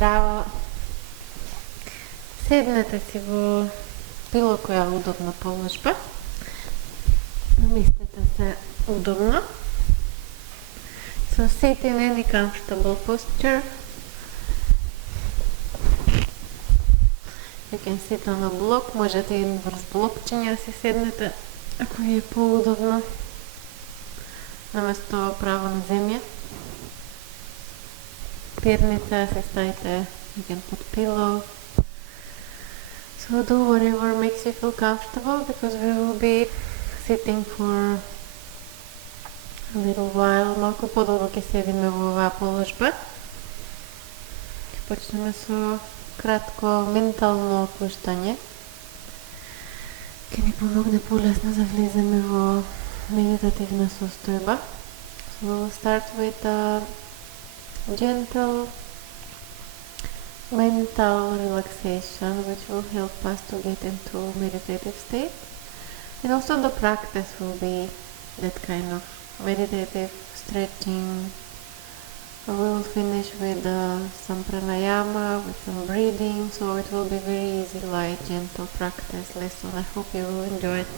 Трябва седнете си во било која удобна положба. Наместете се удобно. So sit in any comfortable posture. You can sit on a block. Можете и врз блокчиња си седнете, ако ви е поудобно, наместо право на земја. Перница се ставите, you can put pillow. So do whatever makes you feel comfortable, because we will be sitting for a little while. Малку подолго ќе седиме во оваа положба. Ќе почнеме со кратко ментално опуштање. Ќе ни помогне полесно да влеземе во медитативна состојба. So we'll start with a gentle mental relaxation, which will help us to get into meditative state. And also the practice will be that kind of meditative stretching. We will finish with some pranayama, with some breathing, so it will be very easy, light, gentle practice lesson. I hope you will enjoy it.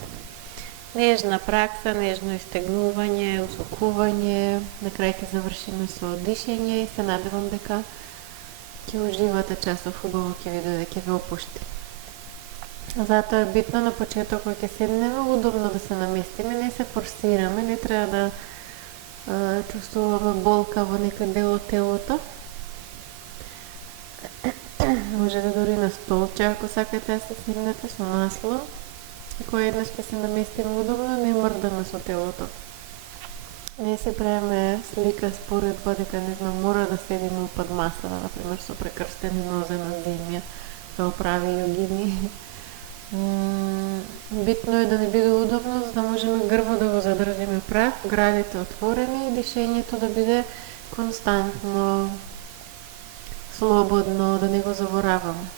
Нежна пракса, нежно истегнување, усукување, на крај ќе завршиме со дишење и се надевам дека ќе уживате часов, убаво ќе ви дојде, ќе ве опушти. Затоа е битно на почеток кога ќе седнеме удобно да се наместиме, не се форсираме, не треба да чувствуваме болка во некој дел од телото. Можете дори на столче, ако сакате да се седнете со наслон. И кога еднаш ќе се наместиме удобно, не мрдаме со телото. Не се правиме слика споредба дека не знам, мора да седиме упад масата, например со прекрстени нозе на земја, да прави јогини. Битно е да не биде удобно, за да можеме грбо да го задржиме прав, градите отворени и дишењето да биде константно, слободно, да не го забораваме.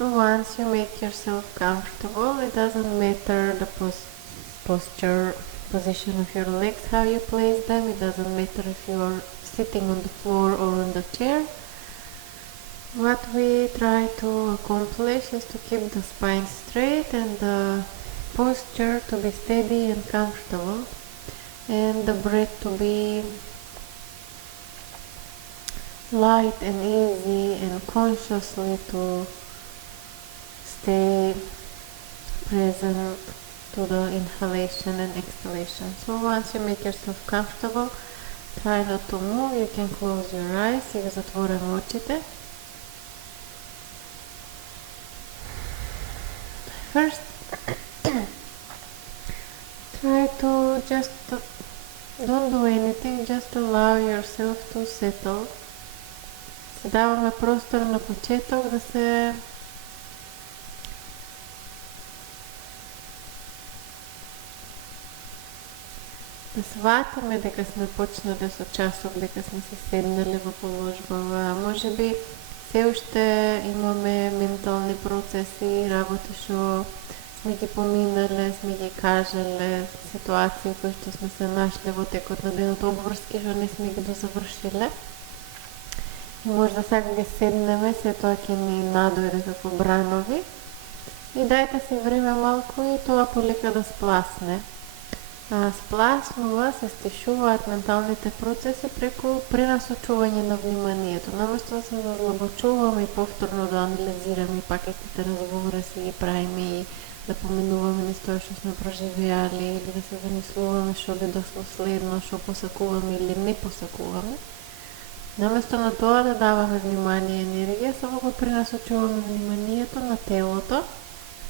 Once you make yourself comfortable, it doesn't matter the position of your legs, how you place them. It doesn't matter if you are sitting on the floor or on the chair. What we try to accomplish is to keep the spine straight and the posture to be steady and comfortable, and the breath to be light and easy, and consciously to stay present to the inhalation and exhalation. So once you make yourself comfortable, try not to move. You can close your eyes и ги затвораме очите. First, try to just don't do anything, just allow yourself to settle. Се даваме простор на почеток да се да сватиме дека сме почнале со часот, дека сме се седнале во положба. Може би се уште имаме ментални процеси, работи што сме ги поминале, сме ги кажале, ситуации кои што сме се нашле во текот на денот, обврски што не сме ги дозавршиле. И можда сега ги седнеме, се тоа ќе ни надојде како бранови. И дајте си време малку и тоа полека да спласне. Спласнува, се стишуваат менталните процеси преку пренасочување на вниманието. Наместо да се задлабочуваме и повторно да анализираме пакетите разговора си ги правиме и да поменуваме низ тоа што сме проживеали, или да се замислуваме што би дошло следно, што посакуваме или не посакуваме. Наместо на тоа да даваме внимание и енергија, само го пренасочуваме вниманието на телото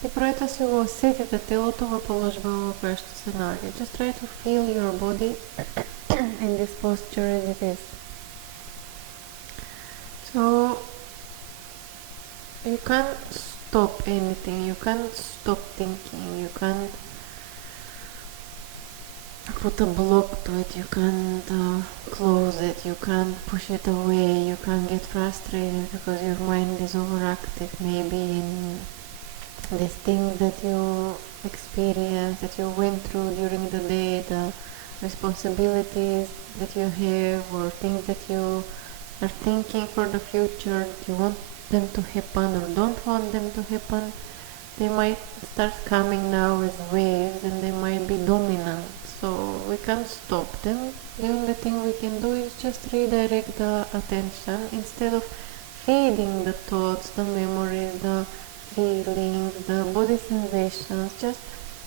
и пројто си го осетите телото во положба во која што се наоѓа. Just try to feel your body in this posture as it is. So you can't stop anything, you can't stop thinking, you can't put a block to it, you can't close it, you can't push it away, you can't get frustrated because your mind is overactive maybe in these things that you experience, that you went through during the day, the responsibilities that you have or things that you are thinking for the future, you want them to happen or don't want them to happen, they might start coming now as waves and they might be dominant. So we can't stop them. The only thing we can do is just redirect the attention instead of feeding the thoughts, the memories, the feelings, the body sensations. Just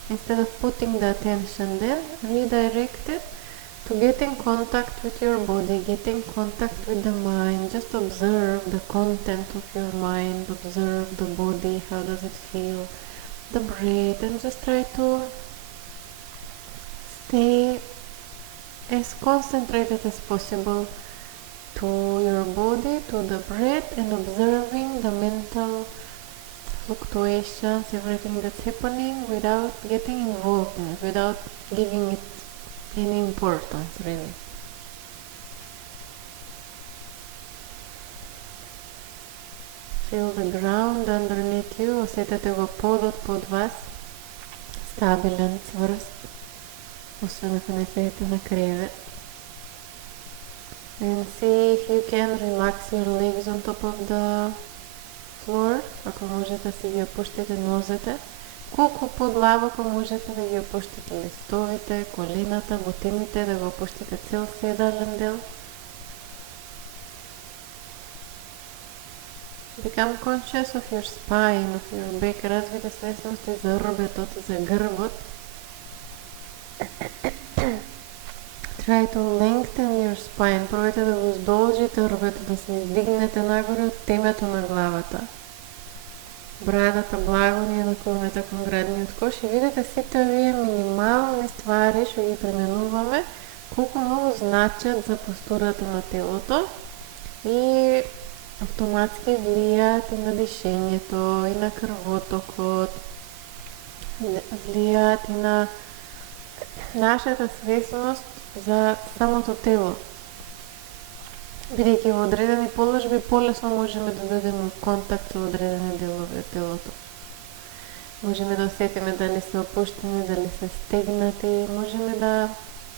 instead of putting the attention there, redirect it to get in contact with your body, get in contact with the mind. Just observe the content of your mind, observe the body, how does it feel, the breath, and just try to stay as concentrated as possible to your body, to the breath, and observing the mental fluctuations, everything that's happening without getting involved in it, without giving it any importance, really. Feel the ground underneath you, усетете го подот под вас, стабилен, цврст, освен ако не седите на кревет. And see if you can relax your legs on top of the floor, ако можете да си ги опуштите нозете. Колко по-длабоко, ако можете да ги опуштите листовите, колената, бутините, да го опуштите цел седален дел. Become conscious of your spine, of your back. Развите свесност и за ръбетот, за грбот. Try to lengthen your spine. Пробайте да го сдолжите ръбето, да се издигнете нагоре от темето на главата. Брадата благо ни е наклонета кон градниот кош и видите сите овие минимални ствари што ги пременуваме, колку многу значат за постурата на телото и автоматски влијаат и на дишењето, и на крвотокот, влијаат и на нашата свесност за самото тело. Бидејќи во одредени положби полесно можеме да дојдеме во контакт со одредени делови од телото. Можеме да осетиме дали се опуштени, дали се стегнати, можеме да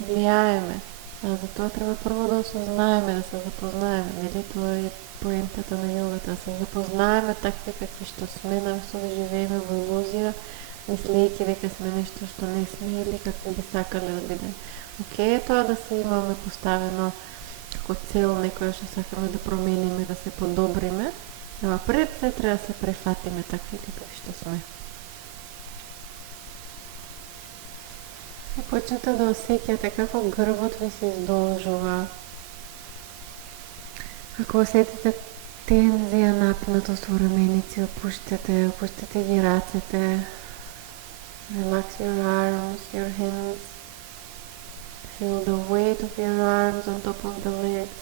влијаеме. А за тоа треба прво да осознаеме, да се запознаеме. Нели тоа е поентата на јогата, да се запознаеме такви какви што сме, наместо да живееме во илузија, мислејќи дека сме нешто што не сме или какви би сакале да бидеме. Океј е тоа да се имаме поставено како цел некоја што сакаме да промениме, да се подобриме, ама пред се треба да се префатиме такви какви што сме. И почнете да осеќате како грбот ви се издолжува, како осетите тензија, напнатост во раменици, опуштете ги рацете, relax your arms, your hands. Feel the weight of your arms on top of the legs.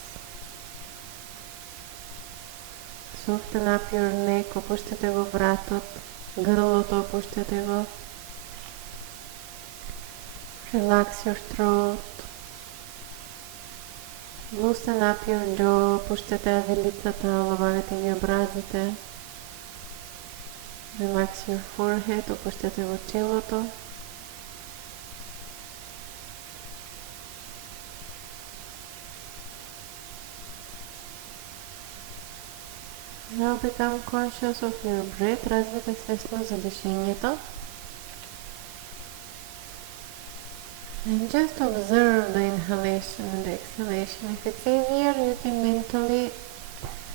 Soften up your neck, опуштете го вратот, грлото опуштете го. Relax your throat. Loosen up your jaw, опуштете вилицата, олабавете ги образите. Relax your forehead, опуштете го челото. Now become conscious of your breath. Развите свесност за дишењето. And just observe the inhalation and the exhalation. If it's easier, you can mentally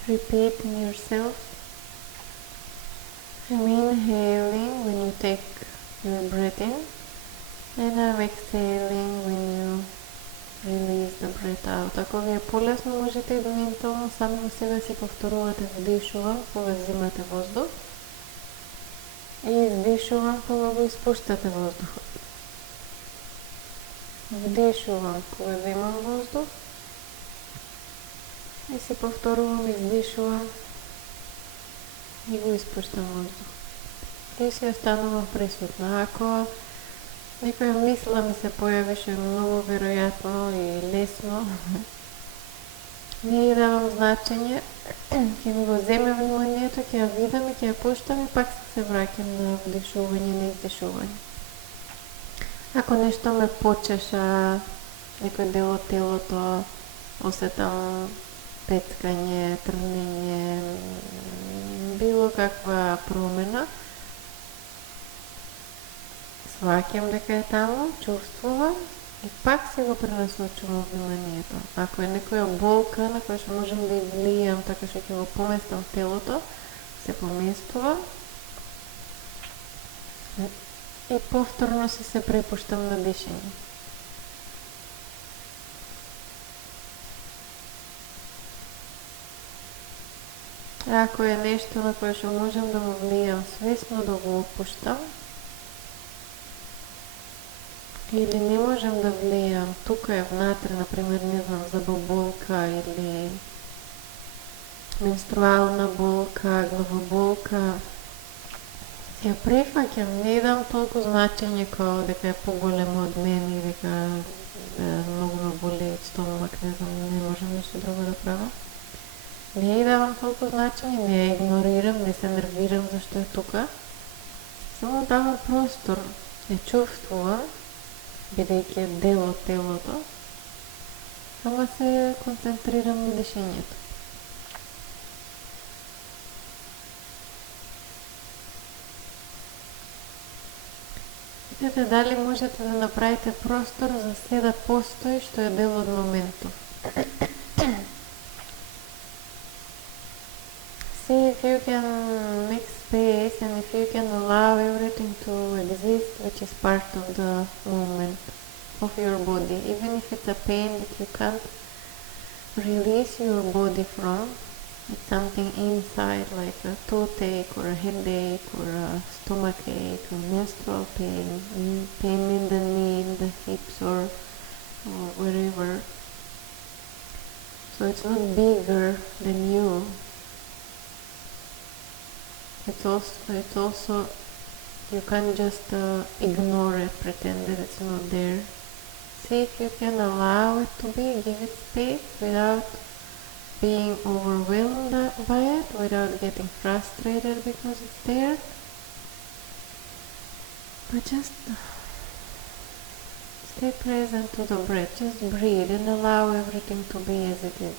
repeat in yourself. I'm inhaling when you take your breath in, and I'm exhaling when you release the breath out. Ако ви е полесно, можете и да ментално сами во себе си повторувате вдишувам кога взимате воздух и издишувам кога го испуштате воздухот. Вдишувам кога взимам воздух и си повторувам, издишувам и го испуштам воздух. И си останувам присутна. Ако некоја мисла ми се појавише многу веројатно и лесно, не ја давам значење, ќе ми го земе вниманието, ќе ја видам и ќе ја пуштам и пак се враќам на вдишување, на издишување. Ако нешто ме почеша, некој дел од телото, осетам пецкање, трнење, било каква промена, сваќам дека е таму, чувствувам и пак си го пренасочувам вниманието. Ако е некоја болка на која што можам да ја влијам, така што ќе го поместам в телото, се поместува и повторно се препуштам на дишење. Ако е нешто на кое што можам да му влијам свесно, да го опуштам, или не можам да влијам, тука е внатре, например, не знам, заболка или менструална болка, главоболка, ја префаќам, не дам толку значење као дека е поголема од мене и дека многу ме боли стомак, не знам, не можам ништо друго да правам. Не ја давам толку значење, не ја игнорирам, не се нервирам зашто е тука. Само давам простор, ја чувствувам, бидејќи е дел од телото, ама се концентрирам на дишењето. Видете дали можете да направите простор за се да постои што е дел од моментов. See if you can make space and if you can allow everything to exist which is part of the moment of your body, even if it's a pain that you can't release your body from. It's something inside, like a toothache or a headache or a stomachache or menstrual pain, pain in the knee, in the hips or wherever. So it's not bigger than you. It's also you can't just ignore it, pretend that it's not there. See if you can allow it to be, give it space without being overwhelmed by it, without getting frustrated because it's there. But just stay present to the breath, just breathe and allow everything to be as it is.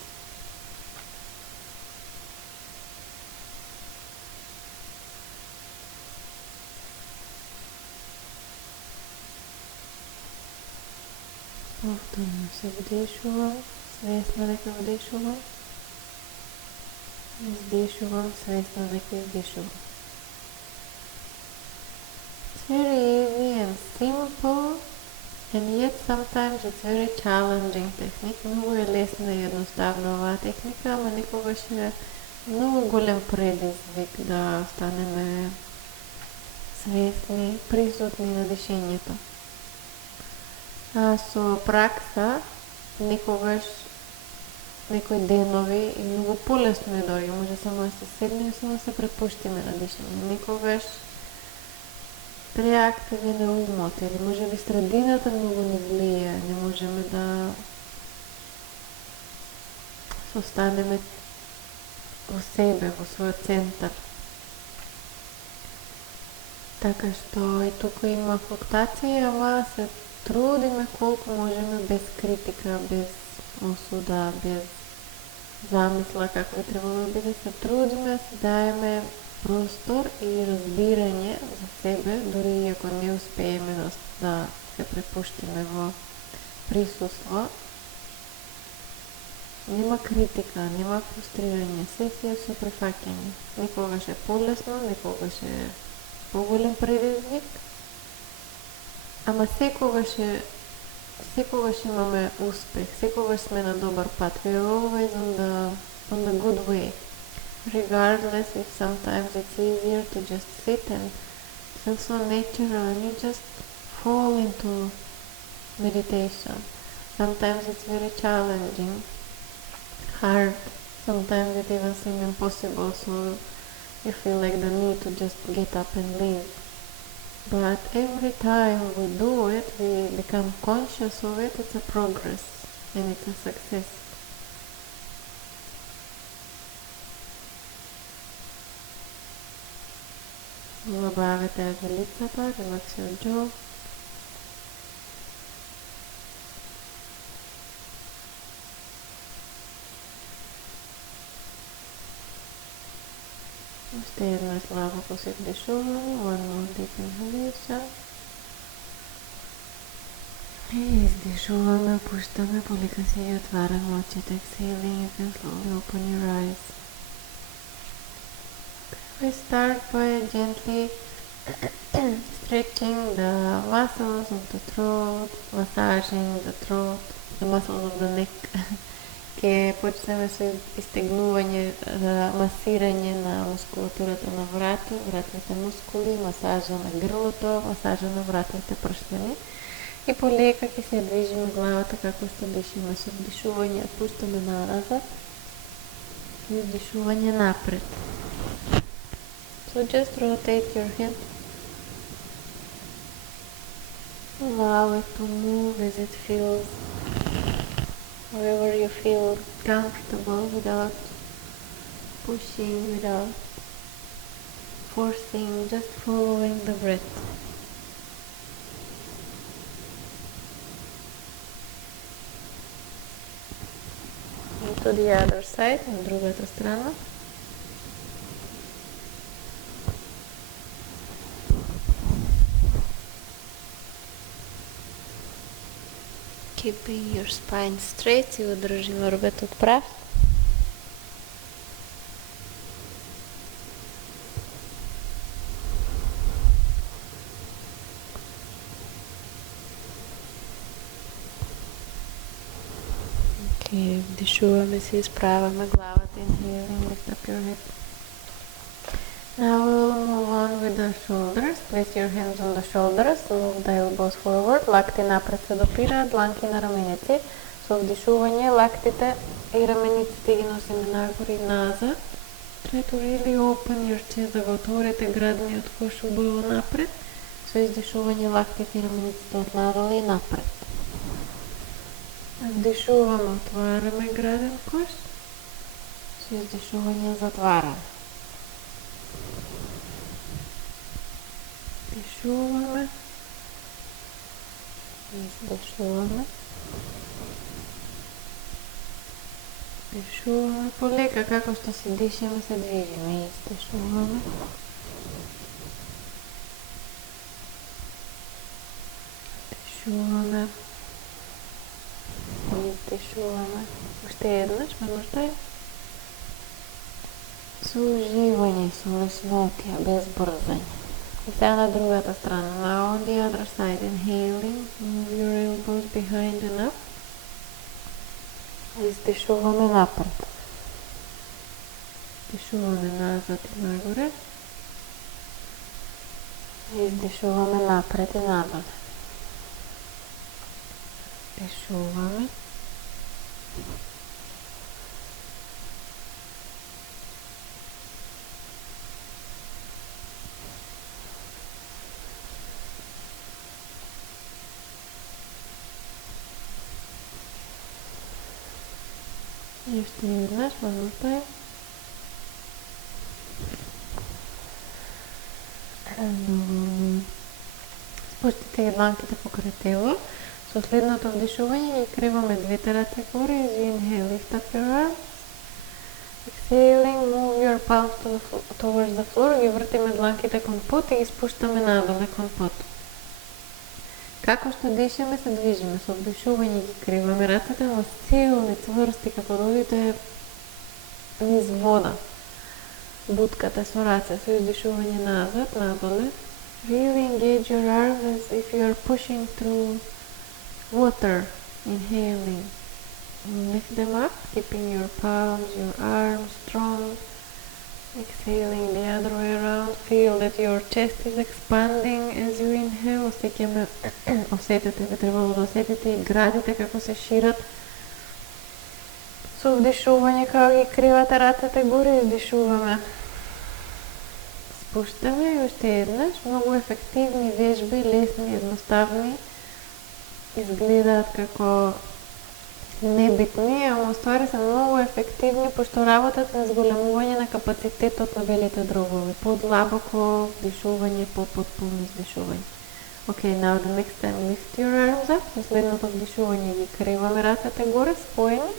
Повторно се вдишувам, свесна дека вдишувам. Издишувам, свесна дека издишувам. It's very easy and simple, and yet sometimes it's very challenging technique. Многу е лесна и едноставна оваа техника, ама некогаш е многу голем предизвик да станеме свесни, присутни на дишењето. Со пракса, некогаш некои денови и многу полесно е доаѓа, може само да се седне и само да се препуштиме на дишење. Некогаш преактивен е умот, или може би средината многу не влијае, не можеме да состанеме во себе, во својот центар. Така што и тука има флуктација, ама се трудиме колку можеме без критика, без осуда, без замисла како би требало да биде, се трудиме да си даеме простор и разбирање за себе, дури и ако не успееме да се препуштиме во присуство. Нема критика, нема фрустрирање, се си е со прифаќање. Некогаш е полесно, некогаш е поголем предизвик, ама секогаш имаме успех, секогаш сме на добар пат. We are always on the good way. Regardless if sometimes it's easier to just sit and feel so natural and you just fall into meditation. Sometimes it's very challenging, hard, sometimes it even seems impossible, so you feel like the need to just get up and leave. But every time we do it, we become conscious of it, it's a progress and it's a success. Добавете лицата, релакс your jaw. Уште еднаш длабоко се вдишуваме, one more deep inhalation. И издишуваме, пуштаме, полека си и отвараме очите. Exhaling, you can slowly open your eyes. We start by gently stretching the muscles of the throat, massaging the throat, the muscles of the neck. Ке почнеме со истегнување, масирање на мускулатурата на вратните мускули, масажа на грлото, масажа на вратните прштени. И полека ќе се движиме главата како што дишиме, со вдишување пуштаме назад и издишување напред. So just rotate your head. Allow it to move as it feels, wherever you feel comfortable, without pushing, without forcing, just following the breath. And to the other side, на другата страна. Keeping your spine straight, и одржим орбетот прав. Okay, вдишуваме се, изправяме главата, inhaling, lift up your head. Now we will move on with the shoulders. Place your hands on the shoulders, move the elbows forward, лакти напред се допираат, дланки на раменици. Со вдишување лактите и рамениците ги носиме нагоре и назад. Try to really open your chest, да го отворите градниот кош убаво напред. Со издишување лактите и рамениците отнадоле и напред. Вдишуваме, отвараме граден кош. Со издишување затвараме. Вдишуваме, издишуваме, вдишуваме, полека како што се дишеме, се движиме, издишуваме, вдишуваме, издишуваме, уште еднаш, меѓутоа, со уживање, со леснотија, без брзање. И сега на другата страна. Now on the other side, inhaling, move your elbows behind and up. Издишуваме напред. Издишуваме назад и нагоре. Издишуваме напред и надоле. Издишуваме. И уште еднаш, меѓутоа. Спуштите ги дланките покрај тело. Со следното вдишување ги криваме двете раце горе. As you inhale, lift up your arms. Exhaling, move your palms towards the floor. Ги вртиме дланките кон под и ги спуштаме надоле кон под. Како што дишеме, се движиме. Со вдишување ги криваме рацете, но силни, цврсти, како да одите низ вода. Буткате со раце, со издишување назад, надоле. Really engage your arms as if you are pushing through water. Inhaling. Lift them up, keeping your palms, your arms strong. Exhaling the other way around. Feel that your chest is expanding as you inhale. Осетите, би требало да осетите и градите како се шират. Со вдишување како ги кривате рацете горе, издишуваме. Спуштаме и уште еднаш. Многу ефективни вежби, лесни, едноставни. Изгледаат како небитни, ама уствари се многу ефективни, пошто работат на зголемување на капацитетот на белите дробови. Подлабоко вдишување, по-потполно издишување. Okay, now the next time lift your arms up. Со следното вдишување ги криваме рацете горе, споени.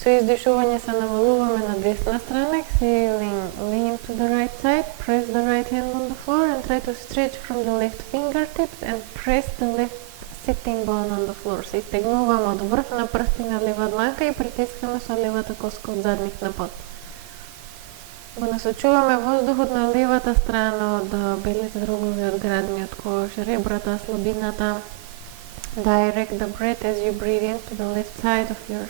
Со издишување се навалуваме на десна страна, exhaling, lean to the right side, press the right hand on the floor and try to stretch from the left fingertips and press the left sitting bone on the floor. Се истегнуваме од врв на прсти на лева дланка и притискаме со левата коска од задник на под. Го насочуваме воздухот на левата страна од белите дробови, од градниот кош, ребрата, слабината. Direct the breath as you breathe into the left side of your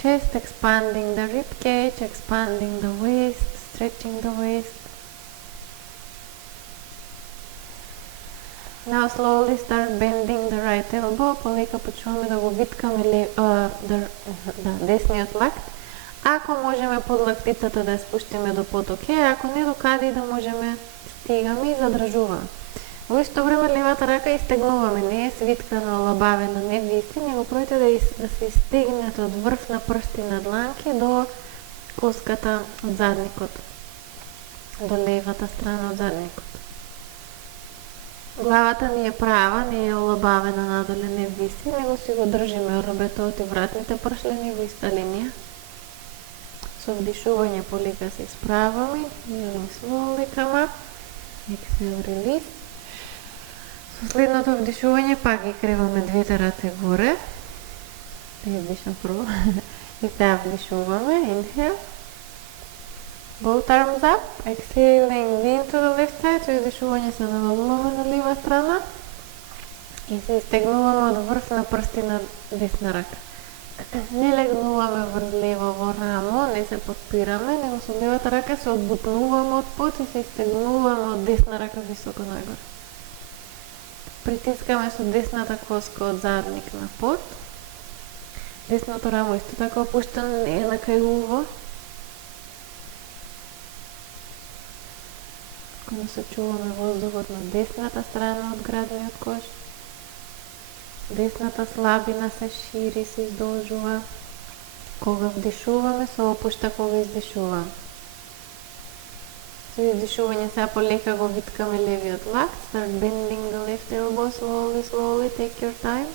chest, expanding the rib cage, expanding the waist, stretching the waist. Now slowly start bending the right elbow. Полека почнуваме да го виткаме десниот лакт. Ако можеме под лактицата да ја спуштиме до под, окей, ако не, до каде и да можеме стигаме и задржуваме. Во исто време левата рака истегнуваме, не е свиткана, олабавена, не виси, него пројте да се истегнете од врв на прсти на дланки до коската од задникот, до левата страна од задникот. Главата ни е права, не е олабавена надоле, не виси, него си го држиме рабетот и вратните пршлени во иста линија. Со вдишување полека се исправаме, inhaling slowly, come up, exhale, release. Со следното вдишување пак ги креваме двете раце горе. Да издишам прво. И сега вдишуваме, inhale. Both arms up, exhaling, lean to the left side. Со издишување се навалуваме на лева страна и се истегнуваме од врв на прсти на десна рака. Не легнуваме врз лево во рамо, не се подпираме, него со левата рака се одбутнуваме од под и се истегнуваме од десна рака високо нагоре. Притискаме со десната коска од задник на под. Десното рамо исто така опуштено, не е накајуво. Кога се чуваме воздухот на десната страна од градниот кош. Десната слабина се шири, се издолжува. Кога вдишуваме, се опушта кога издишуваме. Со издишување сега полека го виткаме левиот лакт. Start bending the left elbow slowly, slowly, take your time.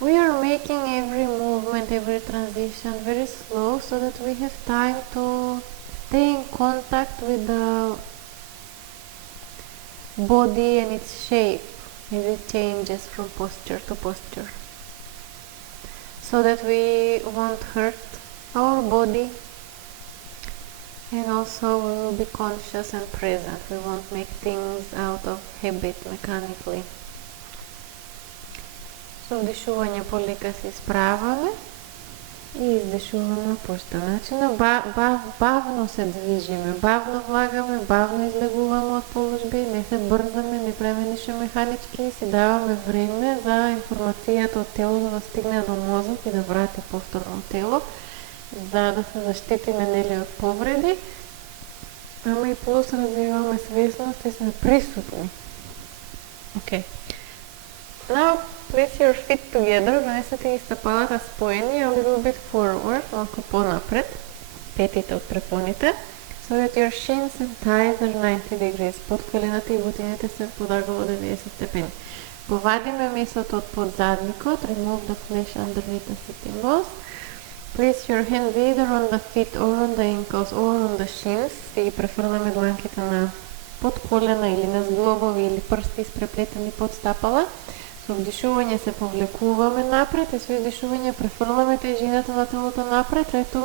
We are making every movement, every transition very slow so that we have time to stay in contact with the body and its shape as it changes from posture to posture. So that we won't hurt our body. And also we will be conscious and present. We won't make things out of habit mechanically. Со вдишување полека се исправаме и издишуваме по уште начина. Бавно се движиме, бавно влагаме, бавно излегуваме од положби, не се брзаме, не правиме ништо механички и си даваме време за информацијата од телото да стигне до мозок и да врати повторно тело, за да се заштитиме нели од повреди, ама и плюс развиваме свесност и сме присутни. Okay. Now place your feet together, донесете ги стапалата споени a little bit forward, малку понапред, петите од препоните, so that your shins and thighs are 90 degrees. Под колената и бутините се подагало 90 степени. Повадиме месото од подзадникот, remove the flesh underneath the sitting bones. Place your hands either on the feet or on the ankles or on the shins. Си ги префрламе дланките на под колена или на зглобови или прсти испреплетени под стапала. Со вдишување се повлекуваме напред и со издишување префрламе тежината на телото напред. Try to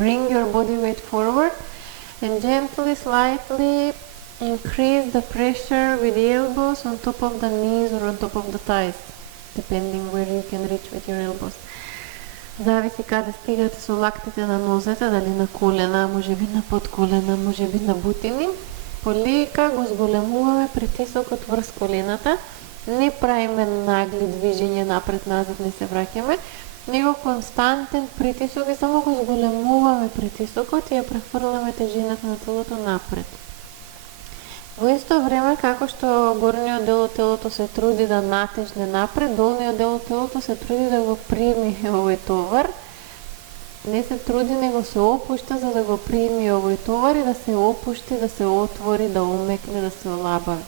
bring your body weight forward and gently, slightly increase the pressure with the elbows on top of the knees or on top of the thighs, depending where you can reach with your elbows. Зависи каде стигате со лактите на нозете, дали на колена, можеби на подколена, можеби на бутини. Полека го зголемуваме притисокот врз колената. Не правиме нагли движења напред-назад, не се враќаме, него константен притисок и само го зголемуваме притисокот и ја префрламе тежината на телото напред. Во исто време, како што горниот дел од телото се труди да натежне напред, долниот дел од телото се труди да го прими овој товар. Не се труди, него се опушта за да го прими овој товар и да се опушти, да се отвори, да умекне, да се олабави.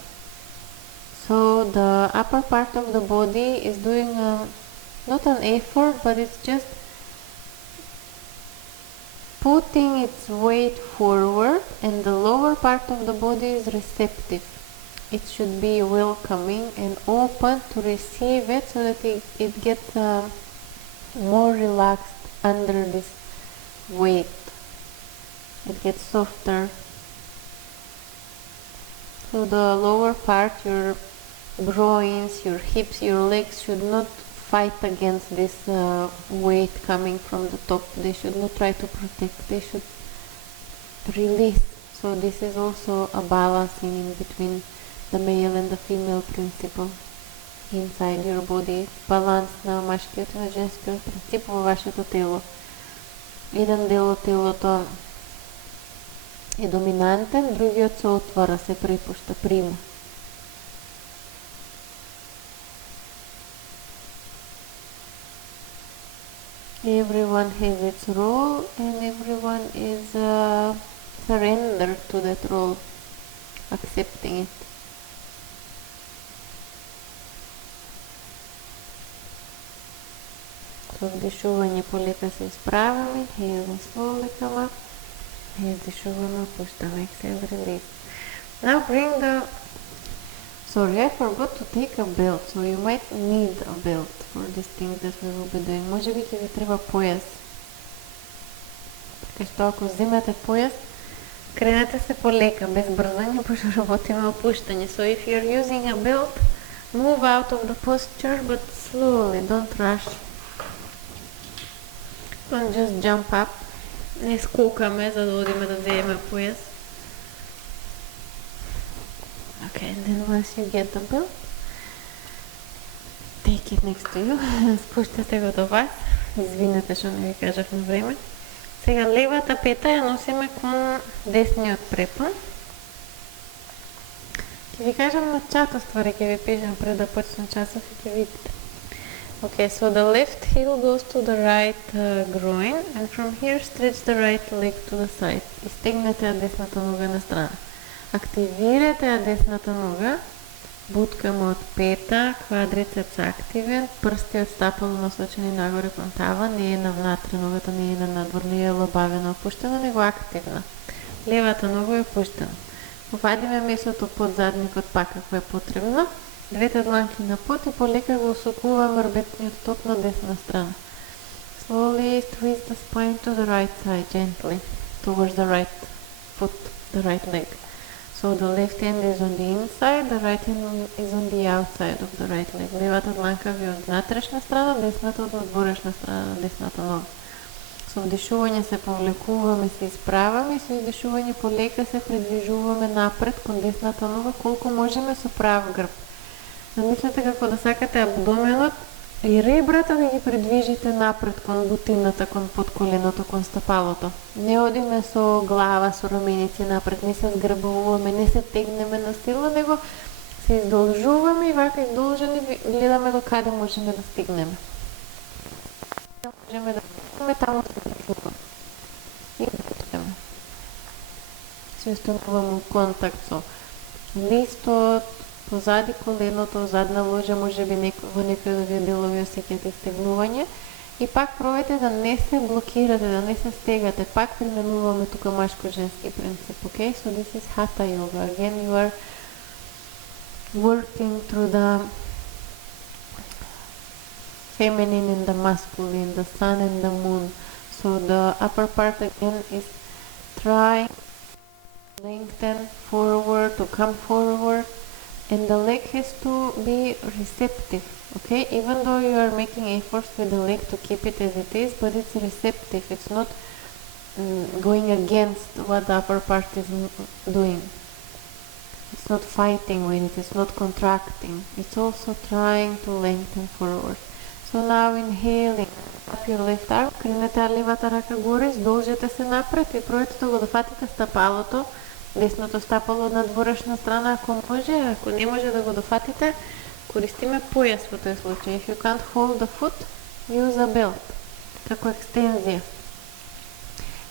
So the upper part of the body is doing a not an effort, but it's just putting its weight forward, and the lower part of the body is receptive. It should be welcoming and open to receive it, so that it gets more relaxed under this weight. It gets softer. So the lower part, your groins, your hips, your legs should not fight against this weight coming from the top. They should not try to protect. They should release. So this is also a balancing in between the male and the female principle inside your body. Баланс на мъжкият и на женският принцип във вашето тело. Един дел от телото е доминантен, другият се отваря, се припуща, приема. Everyone has its role, and everyone is surrendered to that role, accepting it. So вдишуване полека се изправяме, inhale slowly come up, издишуваме, опущаме, exhale, release. Now bring the... Sorry, I forgot to take a belt, so you might need a belt for these things that we will be doing. Може би ќе ви треба пояс. Така што ако вземете пояс, кренете се полека, без брзање, пошто работиме опуштање. So if you're using a belt, move out of the posture, but slowly, don't rush. Don't just jump up. Не скокаме, за да одиме да вземеме пояс. Okay, and then once you get the belt, take it next to you. Спуштате го до вас. Извинете, што не ви кажав на време. Сега левата пета ја носиме кон десниот препон. Ќе ви кажам на чата ствари, ќе ви пишам пред да почнем часов и ќе видите. Okay, so the left heel goes to the right groin, and from here stretch the right leg to the side. Изтегнете ја десната нога на страна. Активирате ја десната нога, буткаме од пета, квадрицепс активен, прстиот стапало насочени нагоре кон таван, не е навнатре ногата, не е на надвор, не е лобавена опуштена, него активна. Левата нога е опуштена. Вадиме месото под задникот пак ако е потребно, двете дланки на под и полека го усукуваме рбетниот топ на десна страна. Slowly twist the spine to the right side, gently, towards the right foot, the right leg. So the left hand is on the inside, the right hand is on the outside of the right leg. Левата дланка ви од внатрешна страна, десната од надворешна страна на десната нога. Со вдишување се повлекуваме, се исправаме и со издишување полека се придвижуваме напред кон десната нога колку можеме со прав грб. Замислете како да сакате абдоменот и ребрата да ги придвижите напред кон бутината, кон подколеното, кон стапалото. Не одиме со глава, со раменици напред, не се згрбуваме, не се тегнеме на сила, него се издолжуваме и вака издолжени гледаме до каде можеме да стигнеме. Можеме да стигнеме, таму се издолжуваме. И да се установуваме контакт со листот, позади коленото, задна ложа, може би во некој од овие делови осеќате стегнување. И пак пробајте да не се блокирате, да не се стегате. Пак применуваме тука машко-женски принцип, okay? So this is Hatha Yoga. Again, you are working through the feminine and the masculine, the sun and the moon. So the upper part again is trying to lengthen forward, to come forward. And the leg has to be receptive, okay? Even though you are making efforts with the leg to keep it as it is, but it's receptive. It's not going against what the upper part is doing. It's not fighting with it. It's not contracting. It's also trying to lengthen forward. So now inhaling up your left arm, кренете левата рака горе, издолжете се напред и пробайте да го дофатите стапалото, десното стапало од надворешна страна, ако може, ако не може да го дофатите, користиме појас во тој случај. If you can't hold the foot, use a belt, како екстензија.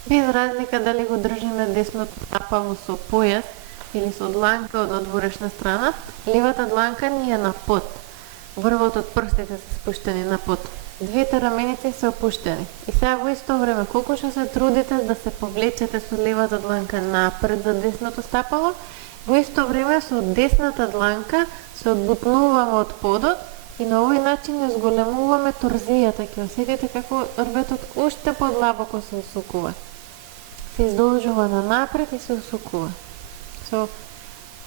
Без разлика дали го држиме десното стапало со појас или со дланка од надворешна страна, левата дланка ни е на под. Врвот од прстите се спуштени на под. двете раменици се опуштени. И сега во исто време, колку што се трудите да се повлечете со левата дланка напред за десното стапало, во исто време со десната дланка се одбутнуваме од подот и на овој начин ја зголемуваме торзијата. Ќе осетите како рбетот уште подлабоко се усукува. Се издолжува на напред и се усукува. So,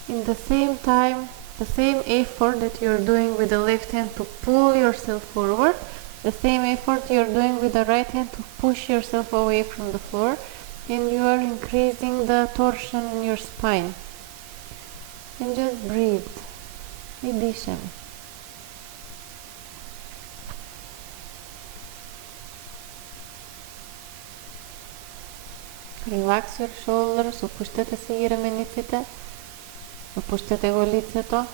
in the same time, the same effort that you're doing with the left hand to pull yourself forward, the same effort you're doing with the right hand to push yourself away from the floor, and you are increasing the torsion in your spine. And just breathe. И дишаме. Relax your shoulders, опуштете си ги рамениците, опуштете го лицето.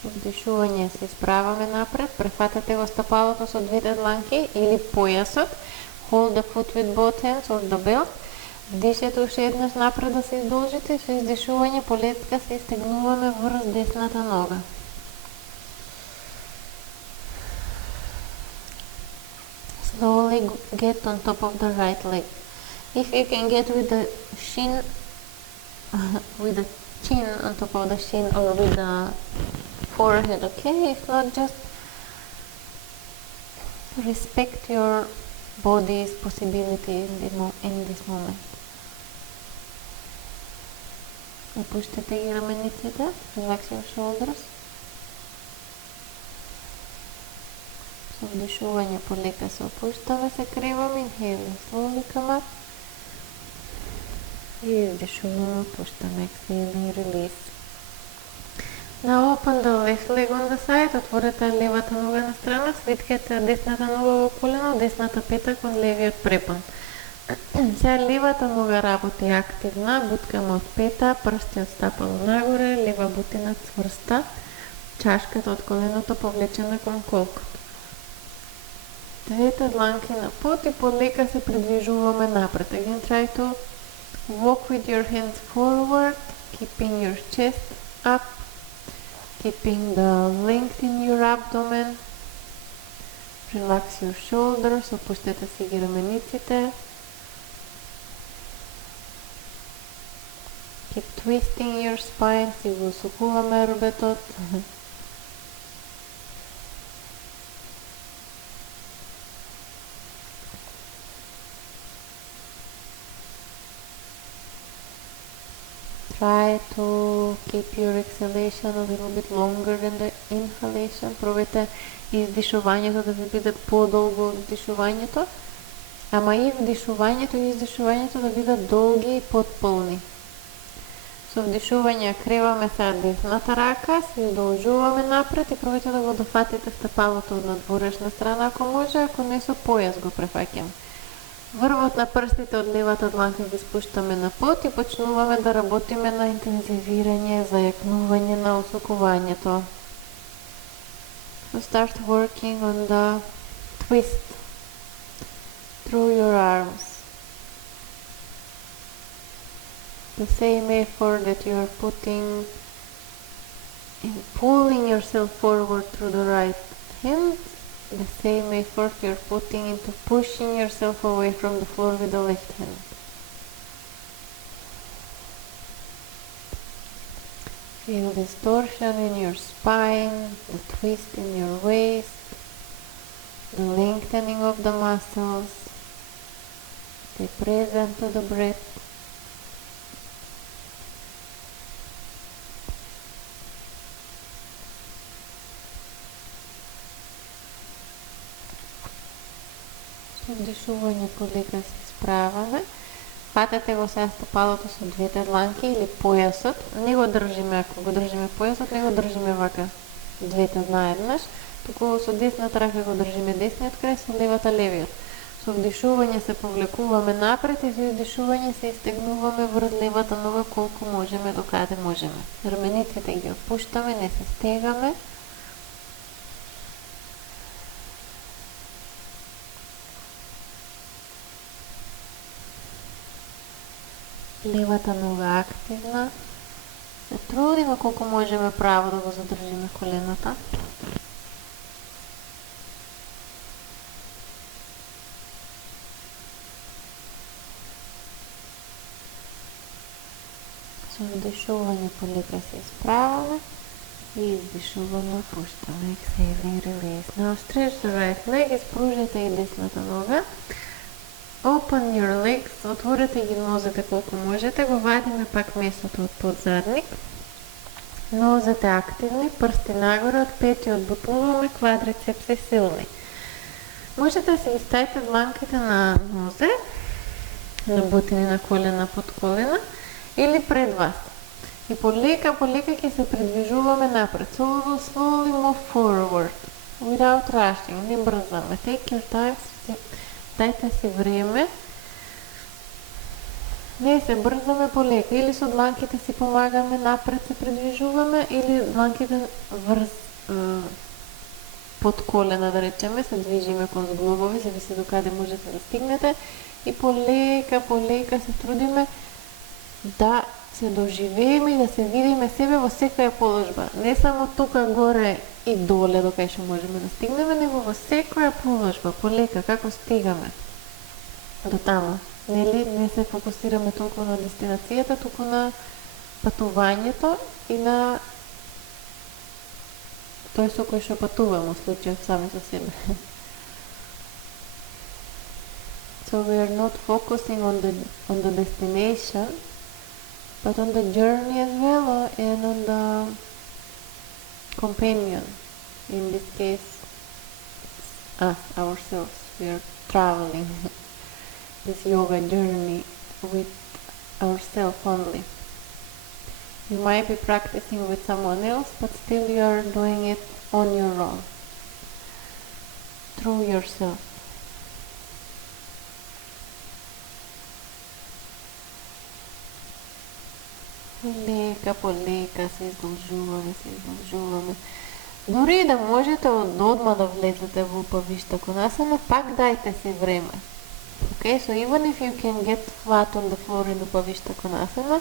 Со вдишување се исправаме напред, префатете го стапалото со двете дланки или појасот. Hold the foot with both hands or the belt. Вдишете уште еднаш напред да се издолжите и со издишување полетка се истегнуваме врз десната нога. Slowly get on top of the right leg. If you can get with the shin, with the chin on top of the shin or with the forehead, okay? If not, just respect your body's possibility in this moment. Опуштете ги рамениците, relax your shoulders. Со вдишување полека се опуштаме, се креваме, inhale slowly come up. И издишуваме, опуштаме, exhale, release. Now open the left leg on the side, отворете левата нога на страна, свиткете десната нога во колено, десната пета кон левиот препон. Сега левата нога работи активна, буткаме од пета, прсти од стапало нагоре, лева бутина цврста, чашката од коленото повлечена кон колкото. Двете дланки на под и полека се придвижуваме напред. Again, try to walk with your hands forward, keeping your chest up, keeping the length in your abdomen. Relax your shoulders, опуштете си ги рамениците. Keep twisting your spine, си го усукуваме рбетот. Try to keep your exhalation a little bit longer than the inhalation. Пробайте издишувањето да ви биде подолго од вдишувањето, ама и вдишувањето и издишувањето да бидат долги и потполни. Со вдишување креваме сега десната рака, се удолжуваме напред и пробайте да го дофатите стапалото од надворешна страна ако може, ако не со појас го префаќаме. Врвот на прстите од левата дланка ги спуштаме на под и почнуваме да работиме на интензивирање, зајакнување на усукувањето. So start working on the twist through your arms. The same effort that you are putting in pulling yourself forward through the right hand, the same effort you're putting into pushing yourself away from the floor with the left hand. Feel this torsion in your spine, the twist in your waist, the lengthening of the muscles. Stay present to the breath. Вдишување полека се исправаме. Фатете го сега стапалото со двете дланки или појасот. Не го држиме, ако го држиме појасот, не го држиме вака двете наеднаш, туку со десната рака го држиме десниот крај, со левата левиот. Со вдишување се повлекуваме напред и со издишување се истегнуваме врз левата нога колку можеме, до каде можеме. Рамениците ги опуштаме, не се стегаме. Левата нога активна. Се трудиме колку можеме право да го задржиме колената. Вдишување полека се изправаме и издишуваме, пуштаме, exhaling, release. Now stretch the right leg, изпружете и десната нога. Open your legs, отворете ги нозете колку можете, го вадиме пак месото од подзадник. Нозете активни, прсти нагоре, од пети одбутнуваме, квадрицепси силни. Можете да си ги ставите дланките на нозе, на бутини, на колена, под колена или пред вас. И полека ќе се придвижуваме напред. So slowly move forward, without rushing, не брзаме. Take your time, дайте си време. Не се брзаме полека. Или со дланките си помагаме, напред се придвижуваме, или дланките под колена, да речеме, се движиме кон зглобови, зависи до каде можете да стигнете. И полека се трудиме да се доживееме и да се видиме себе во секоја положба. Не само тука горе и доле до кај што можеме да стигнеме, него во секоја положба, полека, како стигаме до таму. Нели, не се фокусираме толку на дестинацијата, туку на патувањето и на тој со кој што патуваме, во случајот сами со себе. So we are not focusing on the destination, but on the journey as well, and on the companion. In this case, us, ourselves. We are traveling this yoga journey with ourselves only. You might be practicing with someone else, but still you are doing it on your own, through yourself. Полека се издржуваме. Дури и да можете одма да влезете во Upavishta Konasana, пак дајте си време. Okay, so even if you can get flat on the floor in Upavishta Konasana,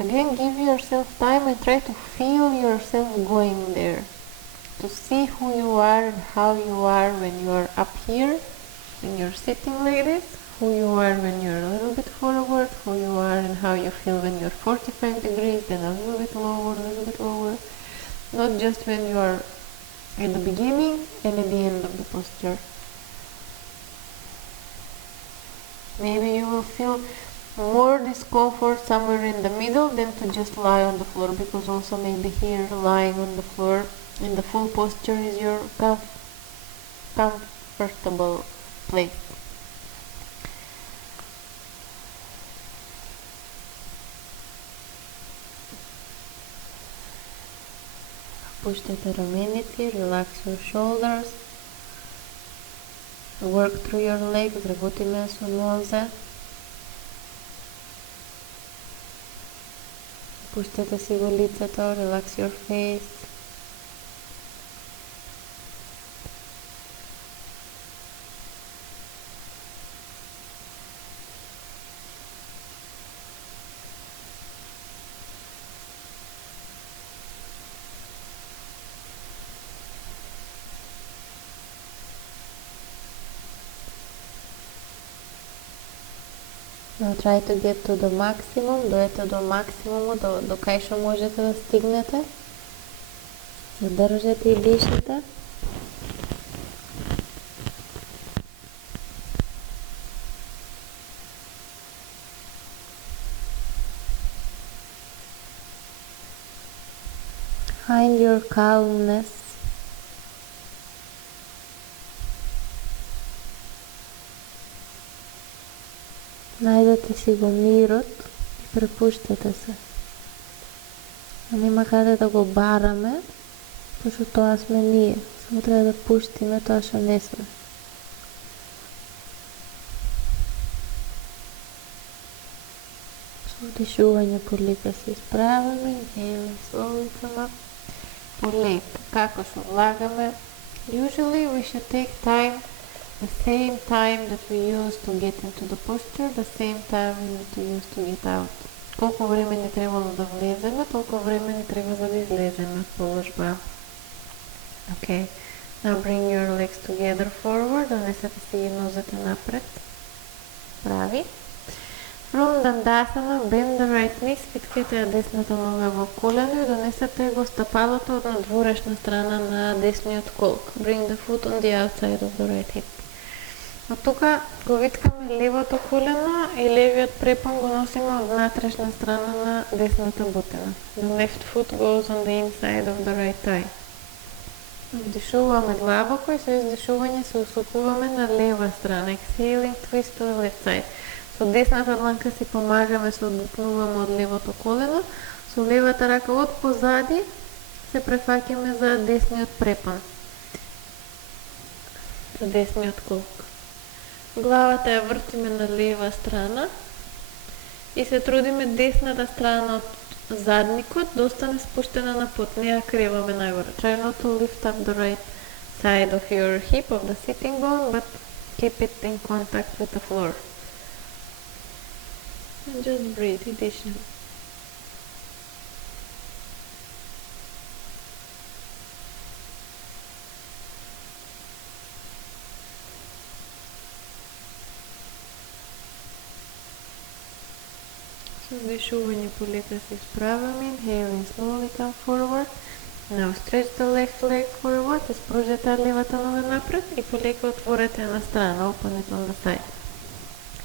again give yourself time and try to feel yourself going there. To see who you are and how you are when you are up here, when you're sitting like this. Who you are when you're a little bit forward, who you are and how you feel when you're 45 degrees, then a little bit lower. Not just when you are at the beginning and at the end of the posture. Maybe you will feel more discomfort somewhere in the middle than to just lie on the floor, because also maybe here lying on the floor in the full posture is your comfortable place. Пуштете раменици, relax your shoulders, work through your legs, работиме со нозе. Пуштете си го лицето, relax your face. Now try to get to the maximum, дојдете до максимумот, до кај што можете да стигнете. Задржете и дишете. Find your calmness. Најдете си го мирот и препуштете се. Нема каде да го бараме, пошто тоа сме ние. Само треба да пуштиме тоа што не сме. Со вдишување полека се исправаме, inhaling slowly from up. Полека, како што влагаме. Usually we should take time, the same time that we use to get into the posture, the same time we need to use to get out. Колку време ни требало да влеземе, толку време ни треба за да излеземе од положба. Okay. Now bring your legs together forward, донесете си нозете напред. Прави. From Dandasana, bend the right knee, свиткете ја десната нога во колено и донесете го стапалото од надворешна страна на десниот колк. Bring the foot on the outside of the right hip. Од тука го виткаме левото колено и левиот препон го носиме од внатрешна страна на десната бутина. The left foot goes on the inside of the right thigh. Вдишуваме длабоко и со издишување се усукуваме на лева страна. Exhaling, twist to the left side. Со десната дланка си помагаме, се одбутнуваме од левото колено, со левата рака од позади се префаќаме за десниот препон, за десниот колк. Главата ја вртиме на лева страна и се трудиме десната страна од задникот да остане спуштена на под, не ја криваме нагоре. Try not to lift up the right side of your hip, of the sitting bone, but keep it in contact with the floor. And just breathe, и дишаме. С вдишување полека се исправаме. Inhaling slowly, come forward. Now stretch the left leg forward. Испружете левата нога напред и полека отворете на страна. Open it on the side.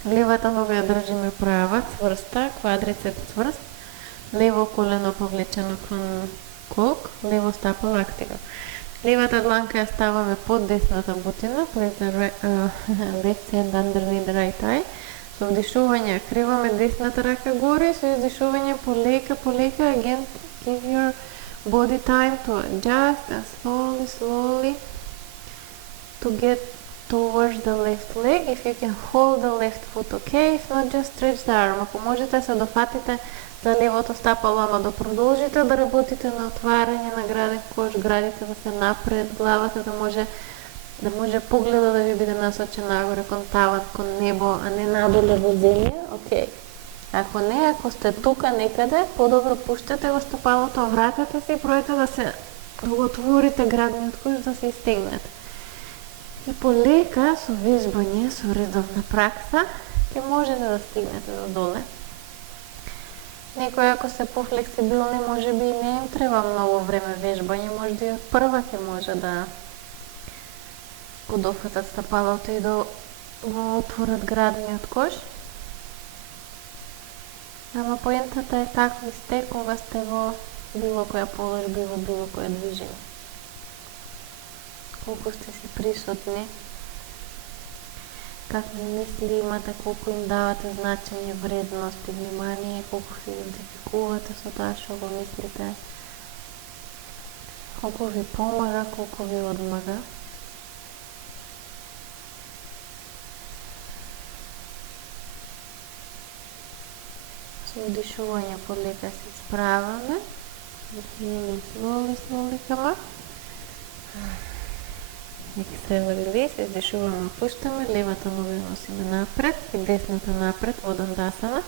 Левата нога ја држиме права, цврста, квадрицеп цврст. Лево колено повлечено кон колк, лево стапало активно. Левата дланка ја ставаме под десната бутина, place the left hand underneath the right eye. Со вдишување ја криваме десната рака горе, со издишување полека, again give your body time to adjust and slowly to get towards the left leg. If you can hold the left foot, okay. If not, just stretch the arm. Ако можете се дофатите за левото стапало, ама да продолжите да работите на отварање на граден кош, градите да се напред, главата да може погледа да ви биде насочен нагоре кон таван, кон небо, а не надоле во земја, окей. Ако не, ако сте тука некаде, подобро пуштете го стапалото, вратете се и проете да го отворите градниот кош, да се истегнете. И полека, со вежбање, со редовна пракса, ќе можете да стигнете до доле. Некои ако се пофлексибилни, може би не им треба многу време вежбање, може да и од прва ќе може да го дофатат стапалото и да го отворат градниот кош. Ама поентата е какви сте кога сте во било која положба, во било која движење. Колку сте си присутни, какви мисли имате, колку им давате значење, вредност и внимание, колку се идентификувате со тоа што го мислите, колку ви помага, колку ви одмага. Со удишување полека се исправаме. Slowly, come up. Exhale, release, издишуваме, опуштаме, левата нога носиме напред и десната напред во Дандасана.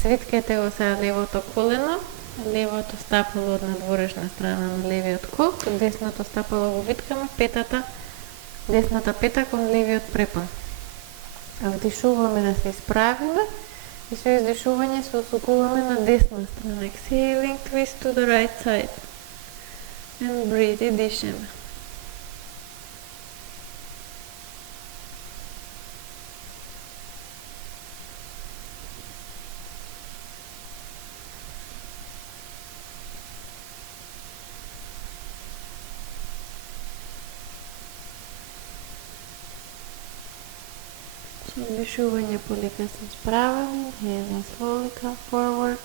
Свиткете го сега левото колено, левото стапало од надворешна страна на левиот колк, десното стапало го виткаме, десната пета кон левиот препон. Вдишуваме да се исправиме и со издишување се усукуваме на десна страна. Exhaling, twist to the right side. And breathe, и дишеме. Вдишување полека се исправаме, inhaling slowly, come forward.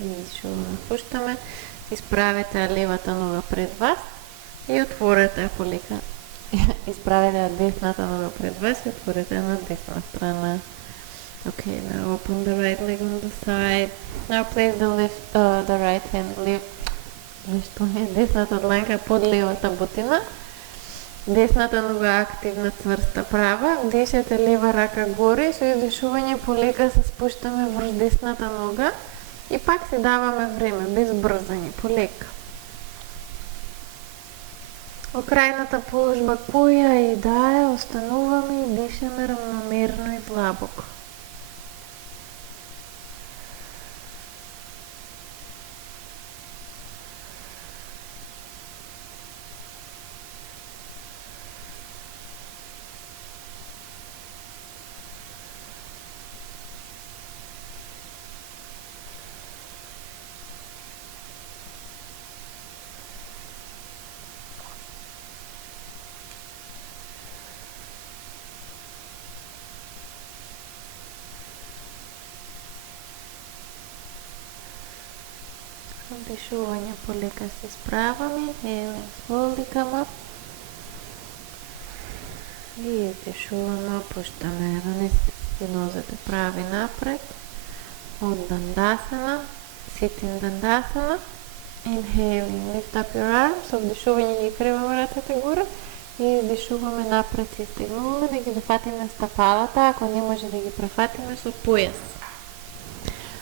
Издишуваме, пуштаме, исправете левата нога пред вас и отворете полека. Исправете десната нога пред вас и отворете на десна страна. Okay, now open the right leg on the side. Now place the right hand десната дланка под левата бутина. Десната нога активна, цврста, права. Дишете лева рака горе, со издишување полека се спуштаме врз десната нога и пак си даваме време, без брзање, полека. Во крајната положба која и да е, остануваме и дишаме равномерно и длабоко. Дишување полека се справаме. Inhaling slowly come up. И издишуваме, опуштаме ранесите нозете прави напред. От дандасана, sitting дандасана. Inhaling, lift up your arms. Со вдишување ги криваме рацете горе. И издишуваме напред, се стегнуваме да ги дофатиме стапалата, ако не може да ги префатиме со појас.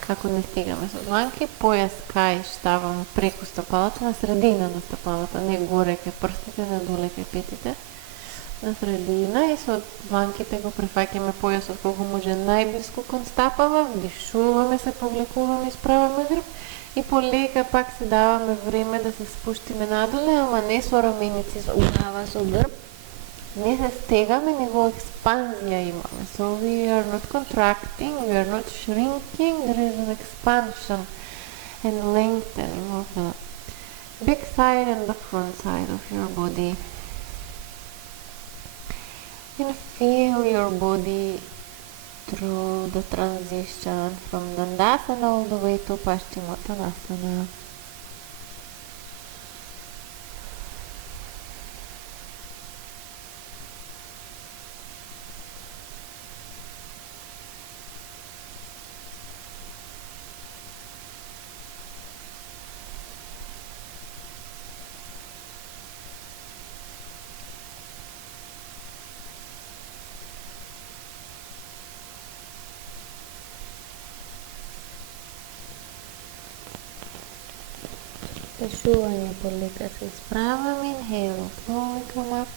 Ако не стигаме со дланки, појас кај ставаме преку стапалата, на средина на стапалата, не горе кај прстите, не доле кај петите, на средина и со дланките го префаќаме појасот колку може најблиску кон стапала, вдишуваме се, повлекуваме, исправаме грб и полека пак се даваме време да се спуштиме надоле, ама не со раменици, со глава, со грб. Не се стегаме, него експанзија имаме. So we are not contracting, we are not shrinking, there is an expansion and lengthening of the back side and the front side of your body. And feel your body through the transition from Dandasana all the way to Paschimottanasana. Дишување полека се исправаме. Inhale, slowly come up.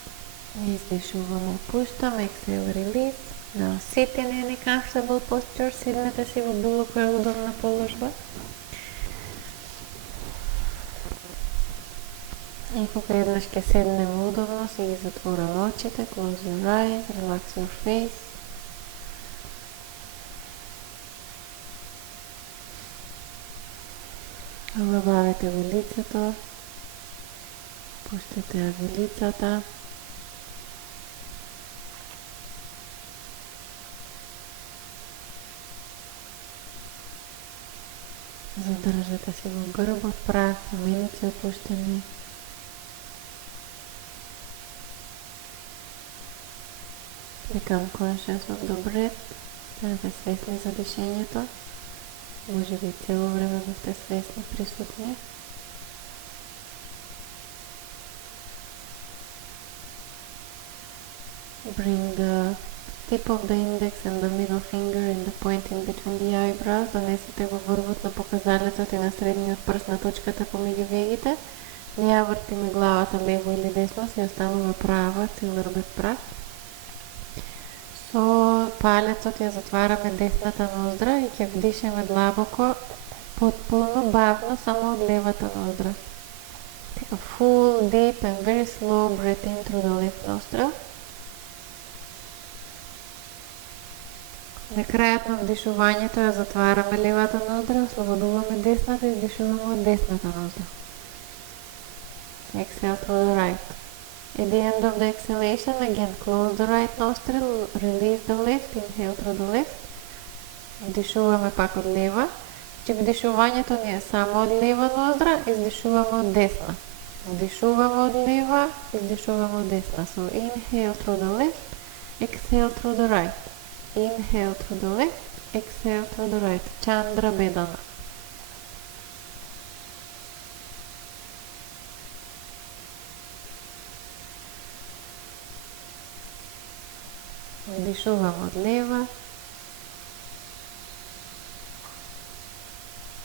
Издишуваме, пуштаме. Exhale, release. Now sit in any comfortable posture. Седнете си во било која удобна положба. И кога еднаш ќе седнеме удобно, си ги затвораме очите. Close your eyes, relax your face. Забавете го лицето, пуштете ја го лицата. Задржате се во грбот прав, раменици опуштени. Become conscious of the breath. Станете свесни за дишењето. Може би цело време да сте свесни, присутни. Bring the tip of the index and the middle finger and the point in between the eyebrows. Донесете го врвот на показалецот и на средниот прст на точката помеѓу вегите. Не ја вртиме главата лево или десно, се останува права, цел рбет прав. Со палецот ја затвараме десната ноздра и ќе вдишеме длабоко, потполно, бавно, само од левата ноздра. Take a full, deep and very slow breath in through the left nostril. На крајот на вдишувањето ја затвараме левата ноздра, ослободуваме десната и издишуваме од десната ноздра. Exhale through the right. At the end of the exhalation, again close the right nostril, release the left, inhale through the left. Вдишуваме пак од лева. Че вдишувањето не е само од лева ноздра, издишуваме од десна. Вдишуваме од лева, издишуваме од десна. So inhale through the left, exhale through the right. Inhale through the left, exhale through the right. Chandra Bedana. Вдишувам од лева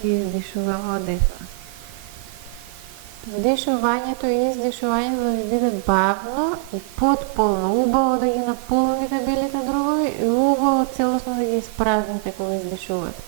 и издишувам од десна. Вдишувањето и издишувањето да ви биде бавно и потполно, убаво да ги наполните белите дробови и убаво целосно да ги испразните кога издишувате.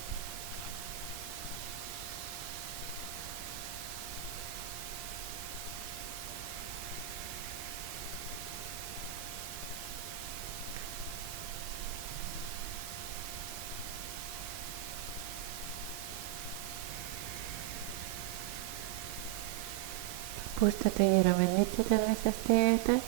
Пуштате ги рамениците, не се стегате.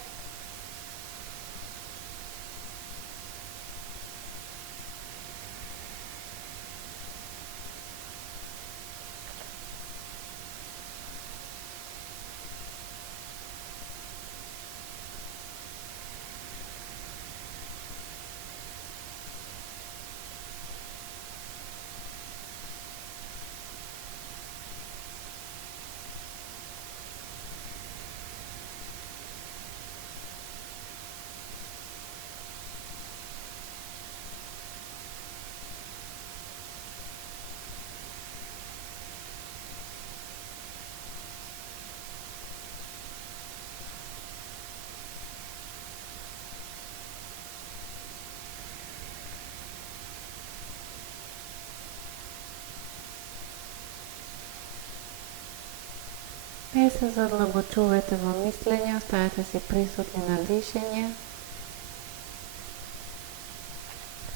Не се задлабочувате во мислење, оставете се присутни на дишење.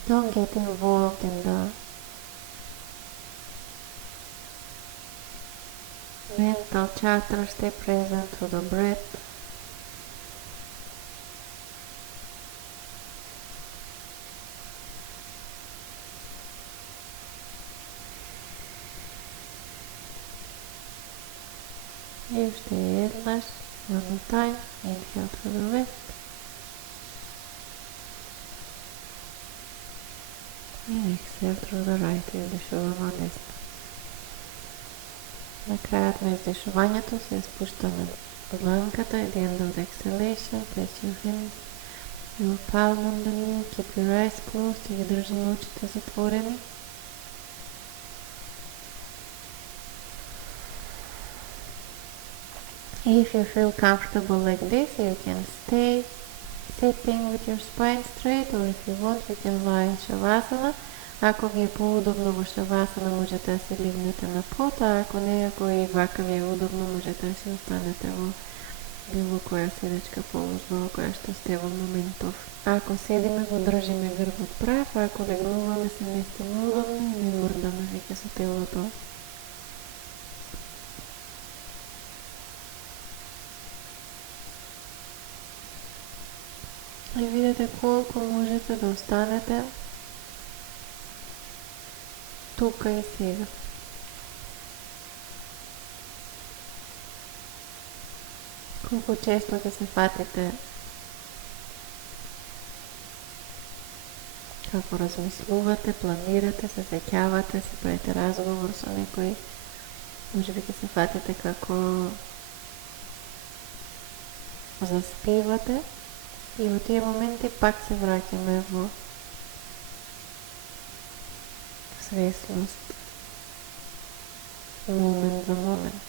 Don't get involved in the mental chatter, stay present to the breath. И уште еднаш, one more time, inhale through the left. И exhale through the right, издишуваме од десно. На крајот на издишувањето се спуштаме дланката, at the end of the exhalation, place your hands, your palm on the knee, keep your eyes closed, и ги држаме очите затворени. If you feel comfortable like this, you can stay sitting with your spine straight, or if you want, you can lie in Shavasana. Ако ви е поудобно во Шавасана, можете да се ливнете на пот, а ако не, ако и вака ви е удобно, можете да се останете во било која седечка положба во која што сте во моментов. Ако седиме, го држиме грбот прав, а ако легнуваме, се местиме удобно и не мрдаме веќе со телото. И видете колку можете да останете тука и сега. Колку често ќе се фатите како размислувате, планирате, се сеќавате, се правите разговор со некој, можеби ќе се фатите како заспивате и во тие моменти пак се враќаме во свесност, момент за момент.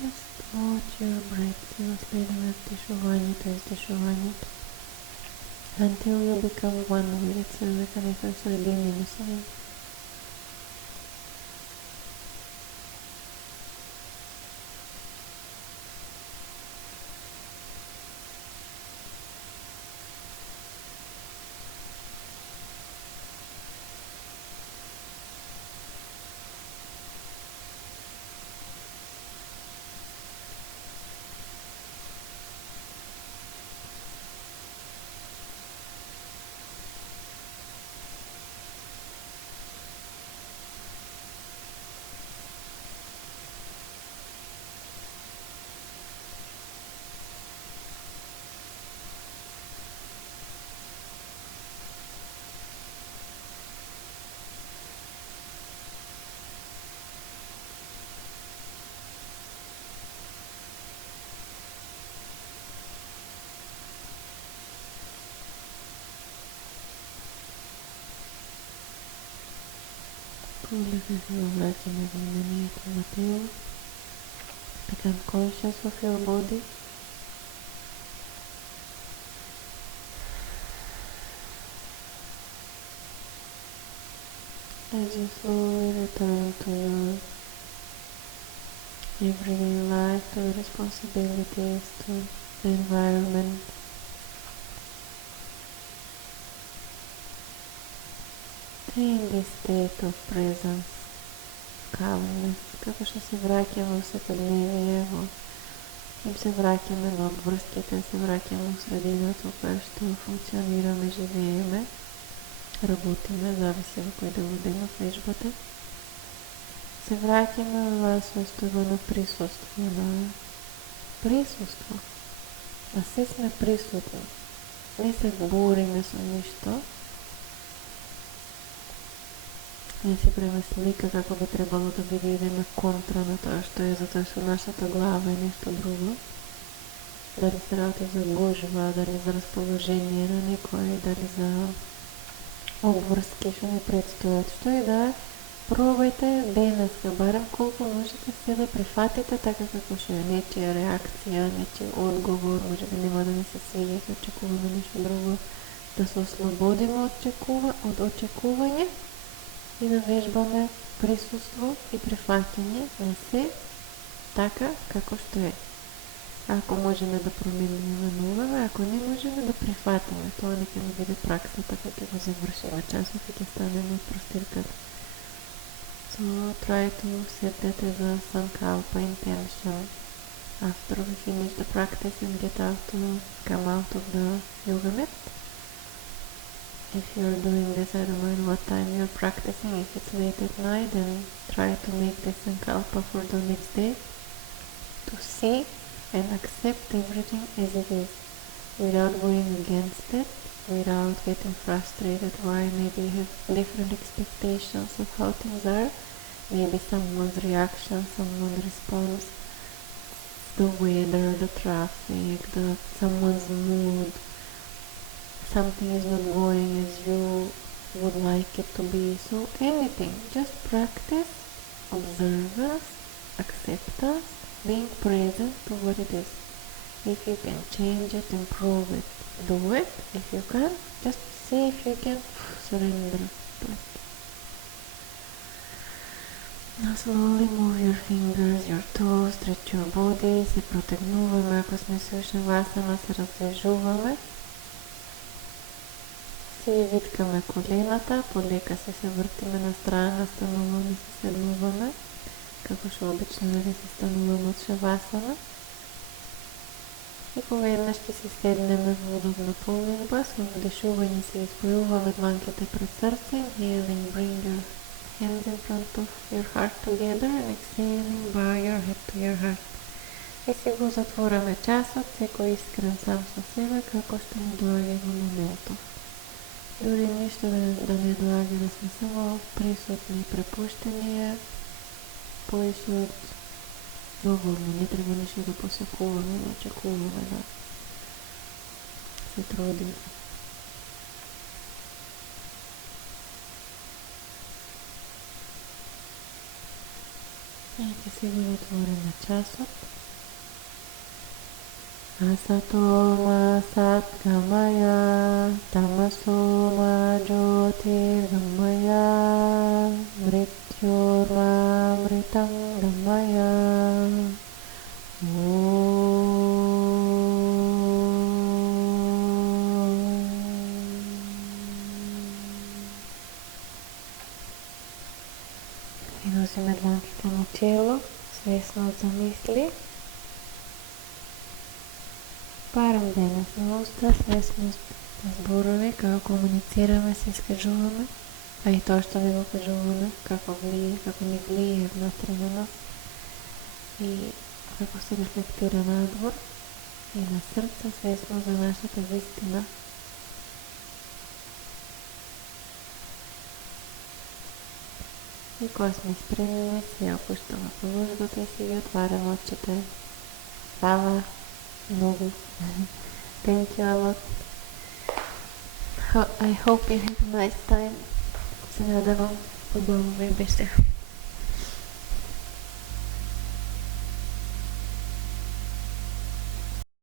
Just watch your breath, следваме вдишувањето и издишувањето, until you become one with it, се дека не се соединени со него. Полека се враќаме вниманието на тело. Become conscious of your body. As you slowly return to your everyday life, to the responsibilities, to the environment. Stay in this state of presence, calmness, како што се враќа во секојдневие, во Им се враќаме на обврските, се враќаме в средината која што функционираме, живееме, работиме, зависи во кој дел од денот вежбате. Се враќаме во состојба на присуство, а се сме присутни. Не се бориме со ништо, не си правиме слика како би требало да биде, идеме контра на тоа што е, затоа што нашата глава е нешто друго. Дали се работи за гужва, дали за расположение на некој, дали за обврски што не предстојат, што и да е, пробајте денеска, барем колку можете се да прифатите така како што е нечија реакција, нечија одговор, може би нема да ни се свиѓа, се очекуваме нешто друго, да се ослободиме од очекување и да вежбаме присуство и прифаќање на се така како што е. Ако можеме да промениме, менуваме, ако не можеме да прифатиме, тоа нека ни биде праксата кога ќе го завршиме часот и ќе станеме од простирката. So try to set that as a sankalpa intention after we finish the practice and come out of the yoga mat. If you're doing this, I don't know in what time you're practicing. If it's late at night, then try to make this sankalpa for the next day. To see and accept everything as it is, without going against it, without getting frustrated why maybe you have different expectations of how things are. Maybe someone's reaction, someone's response, the weather, the traffic, someone's mood. Something is not going as you would like it to be. So anything, just practice, observance, acceptance, being present to what it is. If you can change it, improve it, do it. If you can, just see if you can surrender to it. Now slowly move your fingers, your toes, stretch your body, се протегнуваме, ако сме се уште васана, се раздвижуваме. Си виткаме колената, полека се вртиме на страна, стануваме, се седнуваме, како што обично да се стануваме од шавасана. И кога еднаш ќе се седнеме во удобна положба, со вдишување се испојуваме дланките пред срце, inhaling, bring your hands in front of your heart together and exhaling, bow your head to your heart. И си го затвораме часот, секој искрен сам со себе, како што ни доаѓа во моментов. Дори ништо да не доаѓа, да сме само присутни и препуштени, поише од доволно, не треба ништо да посекуваме, да очекуваме, да се трудиме. И ќе се го отвориме часот. Asatoma satgamaya, tamasoma jyotirgamaya, mrityorma mritam gamaya. И носиме дланките на чело, свесно од замисли. Барем денес на уста, свесност на зборови, како комуницираме, се искажуваме, а и тоа што не го кажуваме, како ни влие внатре на нас и како се рефлектира надвор и на срце, свесно за нашата вистина. И кога сме спремни, се опуштаме положбата и си ги отваряме очите. Фала много. Thank you a lot. I hope you have a nice time. Се надевам, убаво ви беше.